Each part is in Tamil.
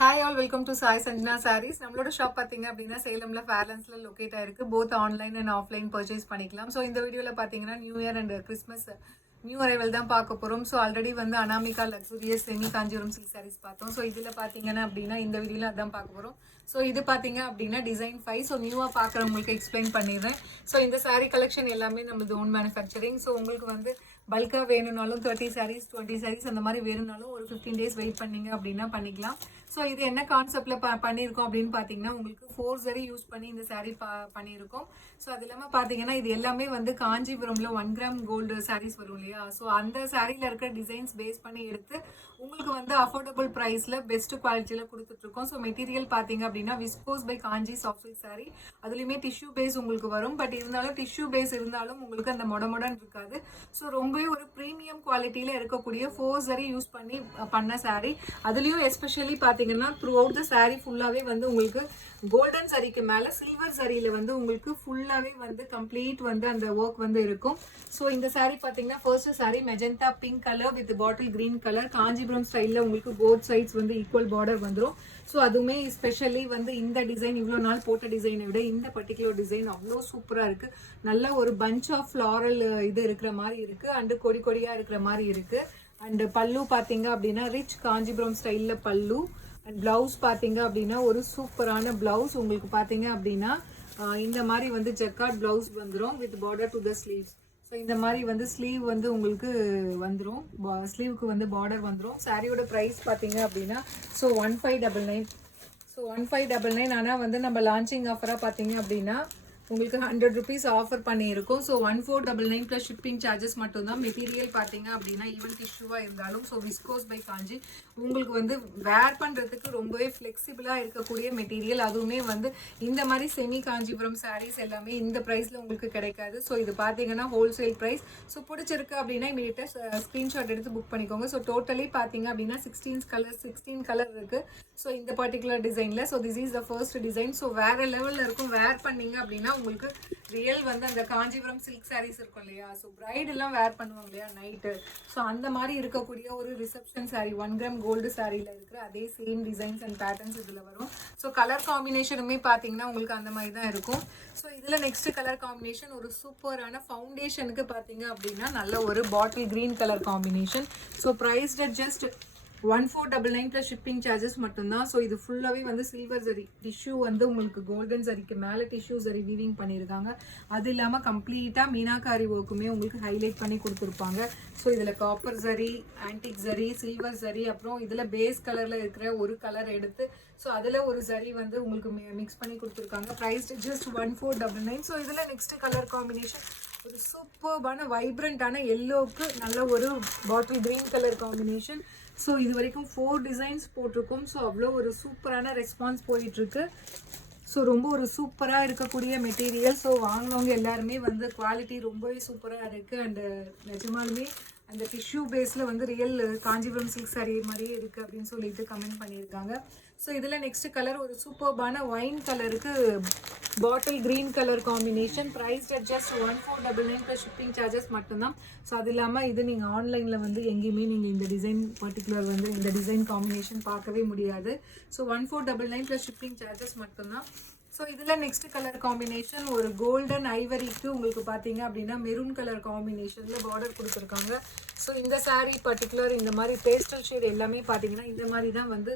Hi all welcome to Sai Sanjana sarees. நம்மளோட ஷாப் பார்த்தீங்க அப்படின்னா சேலம்ல ஃபேர்லன்ஸ்ல லொக்கேட் ஆயிருக்கு. Both online and offline purchase பண்ணிக்கலாம். ஸோ இந்த வீடியோவில் பார்த்தீங்கன்னா new year and Christmas new arrival தான் பார்க்க போகிறோம். ஸோ ஆல்ரெடி வந்து Anamika luxurious semi Kanchipuram silk sarees பார்த்தோம். ஸோ இதில் பார்த்தீங்கன்னா அப்படின்னா இந்த வீடியோவில் அதான் பார்க்க போகிறோம். ஸோ இது பார்த்தீங்க அப்படின்னா டிசைன் 5. ஸோ நியூவாக பார்க்குறவங்களுக்கு எக்ஸ்பிளைன் பண்ணிடுறேன். ஸோ இந்த சாரீ கலெக்ஷன் எல்லாமே நம்மளது ஓன் மேனுஃபேக்சரிங். ஸோ உங்களுக்கு வந்து பல்காக வேணும்னாலும் 30 சாரீஸ் 20 சாரீஸ் அந்த மாதிரி வேணும்னாலும் ஒரு 15 days வெயிட் பண்ணிங்க அப்படின்னா பண்ணிக்கலாம். ஸோ இது என்ன கான்செப்டில் பண்ணியிருக்கோம் அப்படின்னு பார்த்தீங்கன்னா உங்களுக்கு 4 சரி யூஸ் பண்ணி இந்த சாரீ பண்ணியிருக்கோம். ஸோ அது இல்லாமல் பார்த்தீங்கன்னா இது எல்லாமே வந்து காஞ்சிபுரமில் 1 கிராம் கோல்டு சாரீஸ் வரும் இல்லையா. ஸோ அந்த சாரியில் இருக்கிற டிசைன்ஸ் பேஸ் பண்ணி எடுத்து உங்களுக்கு வந்து அஃபோர்டபுள் ப்ரைஸில் பெஸ்ட் குவாலிட்டியில் கொடுத்துட்ருக்கோம். ஸோ மெட்டீரியல் பார்த்தீங்க அப்படின்னா viscose by Kanchi soft silk saree. அதுலேயுமே டிஷ்யூ பேஸ் உங்களுக்கு வரும். பட் இருந்தாலும் டிஷ்யூ பேஸ் இருந்தாலும் உங்களுக்கு அந்த மொடமொடன் இருக்காது. ஸோ ரொம்பவே ஒரு ப்ரீமியம் குவாலிட்டியில் இருக்கக்கூடிய 4 சரி யூஸ் பண்ணி பண்ண சாரீ. அதுலேயும் எஸ்பெஷலி பார்த்தீங்கன்னா த்ரூ அவுட் த சாரீ ஃபுல்லாகவே வந்து உங்களுக்கு கோல்டன் சரிக்கு மேலே சில்வர் சரியில் வந்து உங்களுக்கு ஃபுல்லாகவே வந்து கம்ப்ளீட் வந்து அந்த ஒர்க் வந்து இருக்கும். ஸோ இந்த சாரீ பார்த்தீங்கன்னா first sari magenta pink colour with bottle green colour Kanchipuram ஸ்டைலில் உங்களுக்கு போத் சைட்ஸ் வந்து ஈக்குவல் பார்டர் வந்துடும். ஸோ அதுவுமே ஸ்பெஷலி வந்து இந்த டிசைன் இவ்வளோ நாள் போட்ட டிசைனை விட இந்த பர்டிகுலர் டிசைன் அவ்வளோ சூப்பராக இருக்குது. நல்ல ஒரு பஞ்ச் ஆஃப் ஃப்ளாரல் இது இருக்கிற மாதிரி இருக்குது. அண்டு கொடி கொடியாக இருக்கிற மாதிரி இருக்குது. அண்டு பல்லு பார்த்தீங்க அப்படின்னா ரிச் காஞ்சிபுரம் ஸ்டைலில் பல்லு. அண்ட் ப்ளவுஸ் பார்த்தீங்க அப்படின்னா ஒரு சூப்பரான ப்ளவுஸ் உங்களுக்கு பார்த்தீங்க அப்படின்னா இந்த மாதிரி வந்து ஜக்கார்ட் ப்ளவுஸ் வந்துடும் with border to the sleeves. So இந்த மாதிரி வந்து ஸ்லீவ் வந்து உங்களுக்கு வந்துடும். ஸ்லீவுக்கு வந்து பார்டர் வந்துடும். சாரியோட ப்ரைஸ் பார்த்தீங்க அப்படின்னா ஸோ 1599. ஸோ 1599. ஆனால் வந்து நம்ம லான்ச்சிங் ஆஃபராக பார்த்தீங்க அப்படின்னா உங்களுக்கு 100 rupees ஆஃபர் பண்ணியிருக்கோம். ஸோ 1499 ப்ளஸ் ஷிப்பிங் சார்ஜஸ் மட்டும்தான். மெட்டீரியல் பார்த்தீங்க அப்படின்னா ஈவன் டிஷ்யூவாக இருந்தாலும் ஸோ விஸ்கோஸ் பை காஞ்சி உங்களுக்கு வந்து வேர் பண்ணுறதுக்கு ரொம்பவே ஃப்ளெக்சிபிளாக இருக்கக்கூடிய மெட்டீரியல். அதுவுமே வந்து இந்த மாதிரி செமி காஞ்சிபுரம் சாரீஸ் எல்லாமே இந்த ப்ரைஸில் உங்களுக்கு கிடைக்காது. ஸோ இது பார்த்தீங்கன்னா ஹோல்சேல் ப்ரைஸ். ஸோ பிடிச்சிருக்கு அப்படின்னா இமீடியட்டாக ஸ்க்ரீன்ஷாட் எடுத்து புக் பண்ணிக்கோங்க. ஸோ டோட்டலி பார்த்தீங்க அப்படின்னா 16 கலர் இருக்குது. ஸோ இந்த பர்டிகுலர் டிசைனில் so this is the first design. So வேறு லெவலில் இருக்கும். வேர் பண்ணிங்க அப்படின்னா உங்களுக்கு ரியல் வந்து அந்த காஞ்சிபுரம் சில்க் சாரீஸ் இருக்கும் இல்லையா. ஸோ பிரைட் எல்லாம் வேர் பண்ணுவாங்க இல்லையா நைட்டு. ஸோ அந்த மாதிரி இருக்கக்கூடிய ஒரு ரிசப்ஷன் சாரீ 1 கிராம் கோல்டு சாரியில் இருக்கிற அதே சேம் டிசைன்ஸ் அண்ட் பேட்டர்ன்ஸ் இதில் வரும். ஸோ கலர் காம்பினேஷனுமே பார்த்தீங்கன்னா உங்களுக்கு அந்த மாதிரி தான் இருக்கும். ஸோ இதில் நெக்ஸ்ட் கலர் காம்பினேஷன் ஒரு சூப்பரான ஃபவுண்டேஷனுக்கு பார்த்தீங்க அப்படின்னா நல்ல ஒரு bottle green colour combination. So prized at just 1499 plus shipping charges மட்டும்தான். ஸோ இது ஃபுல்லாகவே வந்து சில்வர் சரி டிஷ்யூ வந்து உங்களுக்கு கோல்டன் சரிக்கு மேலே டிஷ்யூ சரி வீவிங் பண்ணியிருக்காங்க. அது இல்லாமல் கம்ப்ளீட்டாக மீனாக்காரி ஒர்க்குமே உங்களுக்கு ஹைலைட் பண்ணி கொடுத்துருப்பாங்க. ஸோ இதில் காப்பர் சரி ஆன்டிக் சரி சில்வர் சரி அப்புறம் இதில் பேஸ் கலரில் இருக்கிற ஒரு கலர் எடுத்து ஸோ அதில் ஒரு சரி வந்து உங்களுக்கு மிக்ஸ் பண்ணி கொடுத்துருக்காங்க. Price just 1499. ஸோ இதில் நெக்ஸ்ட் கலர் காம்பினேஷன் ஒரு சூப்பர்பான வைப்ரண்ட்டான எல்லோவுக்கு நல்ல ஒரு bottle green colour combination. So இது வரைக்கும் 4 டிசைன்ஸ் போட்டிருக்கோம். ஸோ அவ்வளோ ஒரு சூப்பரான ரெஸ்பான்ஸ் போயிட்டுருக்கு. ஸோ ரொம்ப ஒரு சூப்பராக இருக்கக்கூடிய மெட்டீரியல். ஸோ வாங்கினவங்க எல்லாருமே வந்து குவாலிட்டி ரொம்பவே சூப்பராக இருக்குது. அண்டு நிஜமாலுமே அந்த டிஷ்யூ பேஸில் வந்து ரியல் காஞ்சிபுரம் சில்க் சாரீ மாதிரியே இருக்குது அப்படின்னு சொல்லிட்டு கமெண்ட் பண்ணியிருக்காங்க. ஸோ இதில் நெக்ஸ்ட் கலர் ஒரு சூப்பர்பான ஒயின் கலருக்கு bottle green colour combination. Price at just 1499 plus shipping charges மட்டும்தான். ஸோ அது இல்லாமல் இது நீங்கள் ஆன்லைனில் வந்து எங்கேயுமே நீங்கள் இந்த டிசைன் பர்டிகுலர் வந்து இந்த டிசைன் காம்பினேஷன் பார்க்கவே முடியாது. ஸோ 1499 ப்ளஸ் ஷிப்பிங் சார்ஜஸ் மட்டும்தான். ஸோ இதில் நெக்ஸ்ட் கலர் காம்பினேஷன் ஒரு கோல்டன் ஐவரிக்கு உங்களுக்கு பார்த்தீங்க அப்படின்னா மெரூன் கலர் காம்பினேஷனில் பார்டர் கொடுத்துருக்காங்க. ஸோ இந்த சாரீ பர்டிகுலர் இந்த மாதிரி பேஸ்டல் ஷேட் எல்லாமே பார்த்தீங்கன்னா இந்த மாதிரி தான் வந்து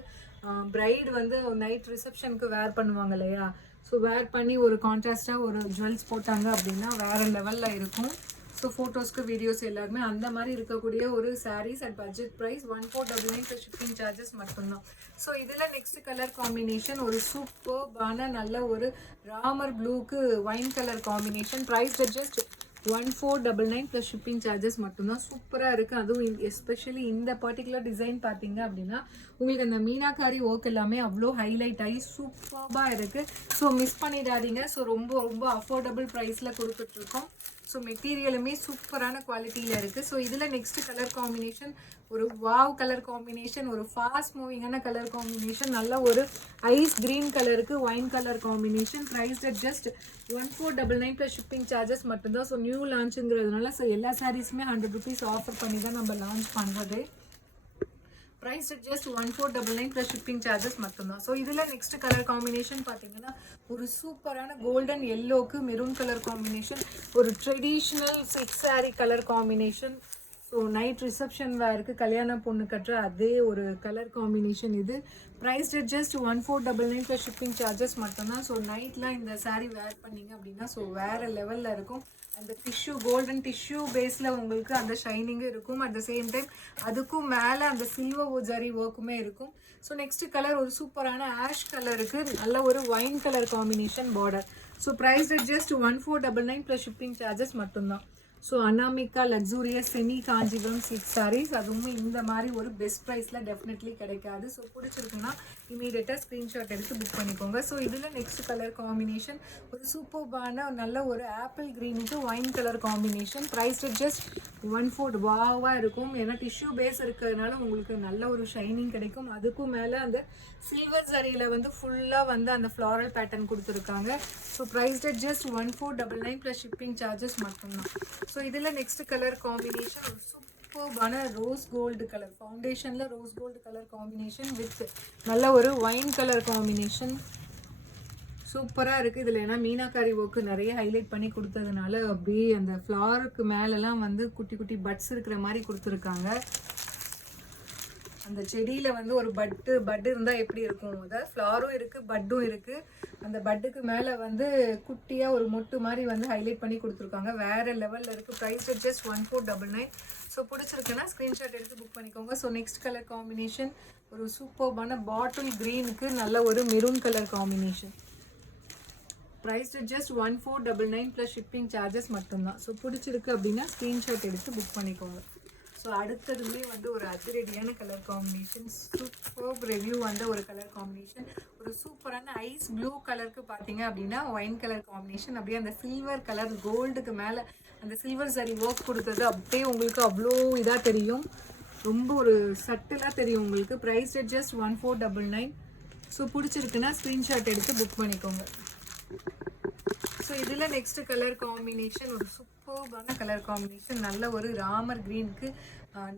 பிரைட் வந்து நைட் ரிசப்ஷனுக்கு வேர் பண்ணுவாங்க இல்லையா. ஸோ வேர் பண்ணி ஒரு கான்ட்ராஸ்டாக ஒரு ஜுவல்ஸ் போட்டாங்க அப்படின்னா வேறு லெவலில் இருக்கும். ஸோ ஃபோட்டோஸ்க்கு வீடியோஸ் எல்லாருமே அந்த மாதிரி இருக்கக்கூடிய ஒரு saris at budget price 1499 shipping charges மட்டும்தான். ஸோ இதில் நெக்ஸ்ட் கலர் காம்பினேஷன் ஒரு சூப்பர்பான நல்ல ஒரு ராமர் ப்ளூக்கு wine colour combination. Price just 1499 plus shipping charges மட்டும்தான். சூப்பராக இருக்குது. அதுவும் எஸ்பெஷலி இந்த பர்டிகுலர் டிசைன் பார்த்தீங்க அப்படின்னா உங்களுக்கு அந்த மீனாக்காரி ஒர்க் எல்லாமே அவ்வளோ ஹைலைட் ஆகி சூப்பராக இருக்குது. ஸோ மிஸ் பண்ணிடாதீங்க. ஸோ ரொம்ப ரொம்ப அஃபோர்டபுள் ப்ரைஸில் கொடுத்துட்ருக்கோம். ஸோ மெட்டீரியலுமே சூப்பரான குவாலிட்டியில் இருக்குது. ஸோ இதில் நெக்ஸ்ட் கலர் காம்பினேஷன் ஒரு வாவ் கலர் காம்பினேஷன் ஒரு ஃபாஸ்ட் மூவிங்கான கலர் காம்பினேஷன் நல்ல ஒரு ஐஸ் கிரீன் கலருக்கு wine colour combination. Price at just 1499 plus shipping charges மட்டும்தான். ஸோ நியூ லான்ச்சுங்கிறதுனால ஸோ எல்லா சாரீஸுமே 100 rupees ஆஃபர் பண்ணி தான் நம்ம லான்ச் பண்ணுறது. Price just 1499 plus shipping charges மட்டும்தான். ஸோ இதில் நெக்ஸ்ட் கலர் காம்பினேஷன் பார்த்தீங்கன்னா ஒரு சூப்பரான கோல்டன் எல்லோக்கு மெரூன் கலர் காம்பினேஷன், ஒரு traditional silk saree colour combination. So night reception வேருக்கு கல்யாண பொண்ணு கட்டுற அதே ஒரு கலர் காம்பினேஷன் இது. Price just 1499 plus shipping charges மட்டும்தான். ஸோ நைட்லாம் இந்த சாரீ வேர் பண்ணிங்க அப்படின்னா ஸோ வேறு லெவலில் இருக்கும். அந்த டிஷ்யூ கோல்டன் டிஷ்யூ பேஸில் உங்களுக்கு அந்த ஷைனிங்கும் இருக்கும். அட் த சேம் டைம் அதுக்கும் மேலே அந்த சில்வர் ஜரி ஒர்க்குமே இருக்கும். ஸோ நெக்ஸ்ட் கலர் ஒரு சூப்பரான ஆஷ் கலருக்கு நல்ல ஒரு wine colour combination border. So price just 1499 plus shipping charges மட்டும்தான். So Anamika luxurious semi Kanchipuram silk saris, அதுவும் இந்த மாதிரி ஒரு பெஸ்ட் ப்ரைஸில் டெஃபினெட்லி கிடைக்காது. ஸோ பிடிச்சிருக்குன்னா இமீடியட்டாக ஸ்க்ரீன்ஷாட் எடுத்து புக் பண்ணிக்கோங்க. ஸோ இதில் நெக்ஸ்ட் கலர் காம்பினேஷன் ஒரு சூப்பர்பான நல்ல ஒரு ஆப்பிள் க்ரீனுக்கு wine colour combination. Price just 14 வாவாக இருக்கும். ஏன்னா டிஷ்யூ பேஸ் இருக்கிறதுனால உங்களுக்கு நல்ல ஒரு ஷைனிங் கிடைக்கும். அதுக்கும் மேலே அந்த சில்வர் சரியில் வந்து ஃபுல்லாக வந்து அந்த ஃப்ளாரல் பேட்டர்ன் கொடுத்துருக்காங்க. So price just 1499 plus shipping charges மட்டும்தான். ஸோ இதில் நெக்ஸ்ட் கலர் காம்பினேஷன் ஒரு சூப்பர்பான ரோஸ் கோல்டு கலர் ஃபவுண்டேஷனில் rose gold colour combination with நல்ல ஒரு ஒயின் கலர் காம்பினேஷன் சூப்பராக இருக்குது. இதில் ஏன்னா மீனாக்காரி ஒர்க்கு நிறைய ஹைலைட் பண்ணி கொடுத்ததுனால அப்படியே அந்த ஃப்ளாருக்கு மேலெலாம் வந்து குட்டி குட்டி பட்ஸ் இருக்கிற மாதிரி கொடுத்துருக்காங்க. அந்த செடியில் வந்து ஒரு பட்டு இருந்தால் எப்படி இருக்கும், அதாவது ஃப்ளாரும் இருக்குது பட்டும் இருக்குது. அந்த பட்டுக்கு மேலே வந்து குட்டியாக ஒரு மொட்டு மாதிரி வந்து ஹைலைட் பண்ணி கொடுத்துருக்காங்க. வேறு லெவலில் இருக்குது. Price just 1499. ஸோ பிடிச்சிருக்குன்னா ஸ்க்ரீன்ஷாட் எடுத்து புக் பண்ணிக்கோங்க. ஸோ நெக்ஸ்ட் கலர் காம்பினேஷன் ஒரு சூப்பர்பான பாட்டில் க்ரீனுக்கு நல்ல ஒரு maroon colour combination. Price just 1499 plus shipping charges மட்டும்தான். ஸோ பிடிச்சிருக்கு அப்படின்னா ஸ்க்ரீன்ஷாட் எடுத்து புக் பண்ணிக்கோங்க. ஸோ அடுத்ததுமே வந்து ஒரு அதிரடியான கலர் காம்பினேஷன், சூப்பர் ரிவ்யூ வந்து ஒரு கலர் காம்பினேஷன், ஒரு சூப்பரான ஐஸ் ப்ளூ கலருக்கு பார்த்தீங்க அப்படின்னா ஒயின் கலர் காம்பினேஷன். அப்படியே அந்த சில்வர் கலர் கோல்டுக்கு மேலே அந்த சில்வர் சரி ஒர்க் கொடுத்தது அப்படியே உங்களுக்கு அவ்வளோ இதாக தெரியும், ரொம்ப ஒரு சட்டிலாக தெரியும் உங்களுக்கு. Price just 1499. ஸோ பிடிச்சிருக்குன்னா ஸ்க்ரீன்ஷாட் எடுத்து புக் பண்ணிக்கோங்க. ஸோ இதில் நெக்ஸ்ட் கலர் காம்பினேஷன் ஒரு சூப்பர்பான கலர் காம்பினேஷன், நல்ல ஒரு ராமர் க்ரீனுக்கு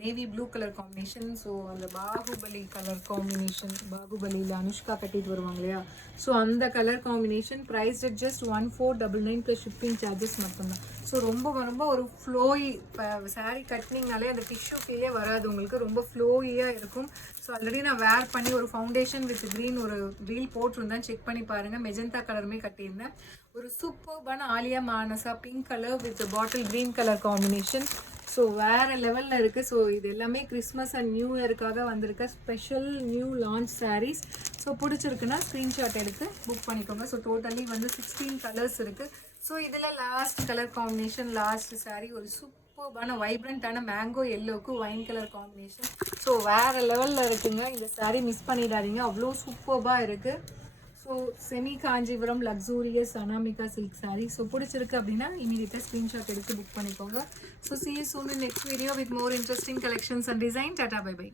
navy blue colour combination. So அந்த பாகுபலி கலர் காம்பினேஷன், பாகுபலியில் அனுஷ்கா கட்டிட்டு வருவாங்க இல்லையா, ஸோ அந்த colour combination. Price just 1499 plus shipping charges மட்டும்தான். ஸோ ரொம்ப ரொம்ப ஒரு ஃப்ளோயி சாரீ கட்டினீங்கனாலே அந்த டிஷ்யூ ஃபீலே வராது உங்களுக்கு, ரொம்ப ஃப்ளோயியாக இருக்கும். ஸோ ஆல்ரெடி நான் வேர் பண்ணி ஒரு ஃபவுண்டேஷன் வித் க்ரீன் ஒரு ரீல் போட்டிருந்தேன், செக் பண்ணி பாருங்கள். மெஜந்தா கலருமே கட்டியிருந்தேன். ஒரு சூப்பர்பான Aliya Manasa pink colour with bottle green colour combination. So வேறு லெவலில் இருக்குது. ஸோ இது எல்லாமே கிறிஸ்மஸ் அண்ட் நியூ இயருக்காக வந்திருக்க special new launch saris. So பிடிச்சிருக்குன்னா ஸ்க்ரீன்ஷாட் எடுத்து புக் பண்ணிக்கோங்க. ஸோ டோட்டலி வந்து 16 கலர்ஸ் இருக்குது. ஸோ இதில் last colour combination, last sari ஒரு சூப்பர்பான வைப்ரண்ட்டான மேங்கோ எல்லோவுக்கு ஒயின் கலர் காம்பினேஷன். ஸோ வேறு லெவலில் இருக்குங்க. இந்த சாரீ மிஸ் பண்ணிடாதீங்க, அவ்வளோ சூப்பர்பாக இருக்குது. So semi Kanchipuram luxurious Anamika silk sari. So பிடிச்சிருக்கு அப்படின்னா இமீடியட்டாக ஸ்க்ரீன்ஷாட் எடுத்து புக் பண்ணிக்கோங்க. So see you soon in next video with more interesting collections and design. Tata, bye bye.